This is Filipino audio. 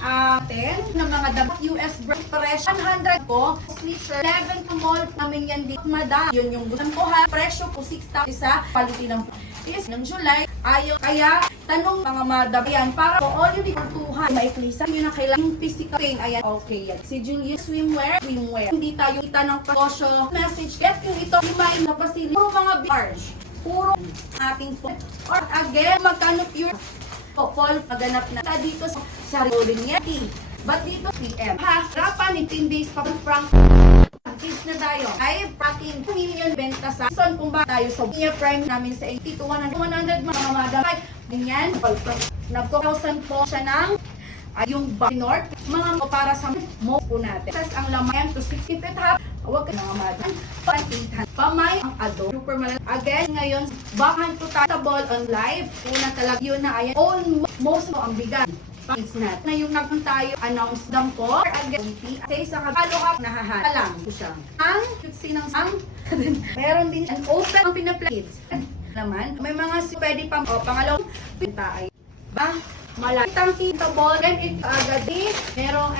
atin ng mga dapat US brand presyo 100 po sneaker 11 to mall namin yan dito madam yun yung gusto ko ha presyo po 6,000 isa quality ng is ng July ayaw kaya tanong mga madam yan para po all you need for 200 maikli sa yun ang kailangan yung physical pain ayan okay yan si Julia swimwear hindi tayo kita ng negosyo message get yung ito himayin na pasili puro mga large puro ating po or again magkano pure Paul, maganap na dito sa Rolling But dito PM. Ha, rapan 18 days pa prank. Kids na tayo. Ay, pranking million benta sa son kung ba tayo sa year prime namin sa 80 to 100 mga madam. Ganyan, nagko-1,000 po siya ng yung North, mga para sa mo po natin. Tapos ang laman to 60 feet half. Huwag ka mga madam. Pamay ang ado. Super malaki. Again, ngayon, backhand to touchable on live. Una talaga yun na ayan. Almost mo ang bigat. It's not. Na yung nagpunta tayo, announce lang po. Again, say sa follow-up, nahahan. Alam ko siya. Ang sinang meron din an open ang pinaplates. Naman, may mga pwede pang pangalawang pinta ay ba? Malaki ang kita ball. Then, agad merong